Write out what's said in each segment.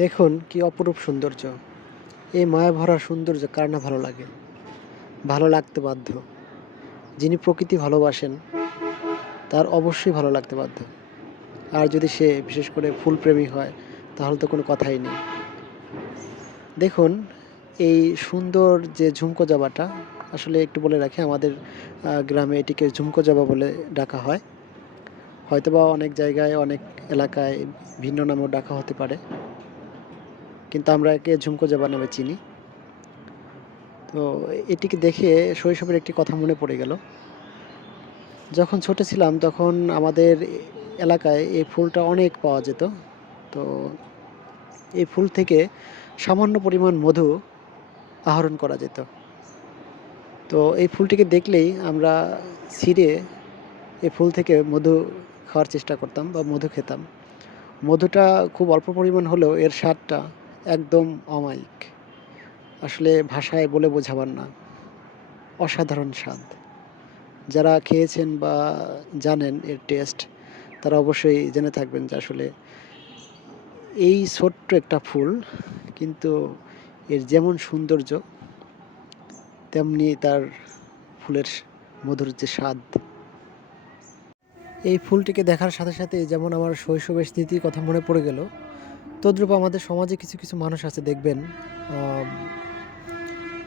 দেখুন কি অপরূপ সৌন্দর্য। এই মায়া ভরা সৌন্দর্য কার না ভালো লাগে? ভালো লাগতে বাধ্য। যিনি প্রকৃতি ভালোবাসেন তার অবশ্যই ভালো লাগতে বাধ্য। আর যদি সে বিশেষ করে ফুলপ্রেমী হয় তাহলে তো কোনো কথাই নেই। দেখুন এই সুন্দর যে ঝুমকো জবাটা আসলে একটু বলে রাখি আমাদের গ্রামে এটিকে ঝুমকো জবা বলে ডাকা হয়। হয়তোবা অনেক জায়গায় অনেক এলাকায় ভিন্ন নামেও ডাকা হতে পারে। কিন্তু আমরা একে ঝুমকো জবা নামে চিনি। তো এটিকে দেখে শৈশবের একটি কথা মনে পড়ে গেল। যখন ছোট ছিলাম তখন আমাদের এলাকায় এই ফুলটা অনেক পাওয়া যেত। তো এই ফুল থেকে সামান্য পরিমাণ মধু আহরণ করা যেত। তো এই ফুলটিকে দেখলেই আমরা ছিঁড়ে এই ফুল থেকে মধু খাওয়ার চেষ্টা করতাম বা মধু খেতাম। মধুটা খুব অল্প পরিমাণ হলেও এর স্বাদটা একদম অমায়িক। আসলে ভাষায় বলে বোঝাবার না। অসাধারণ স্বাদ। যারা খেয়েছেন বা জানেন এর টেস্ট তারা অবশ্যই জেনে থাকবেন যে আসলে এই ছোট্ট একটা ফুল কিন্তু এর যেমন সৌন্দর্য তেমনি তার ফুলের মধুর যে স্বাদ। এই ফুলটিকে দেখার সাথে সাথে যেমন আমার শৈশবের স্মৃতির কথা মনে পড়ে গেল, তদ্রূপ আমাদের সমাজে কিছু কিছু মানুষ আছে দেখবেন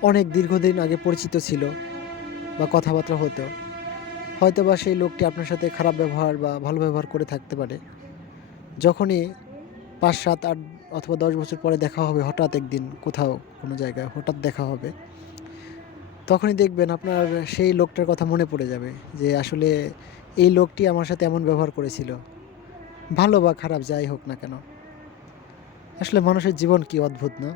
অনেক দীর্ঘদিন আগে পরিচিত ছিল বা কথাবার্তা হতো। হয়তোবা সেই লোকটি আপনার সাথে খারাপ ব্যবহার বা ভালো ব্যবহার করে থাকতে পারে। যখনই ৫, ৭, ৮ অথবা ১০ বছর পরে দেখা হবে হঠাৎ একদিন কোথাও কোনো জায়গায় হঠাৎ দেখা হবে, তখনই দেখবেন আপনার সেই লোকটার কথা মনে পড়ে যাবে যে আসলে এই লোকটি আমার সাথে এমন ব্যবহার করেছিল। ভালো বা খারাপ যাই হোক না কেন। আসলে মানুষের জীবন কি অদ্ভুত না?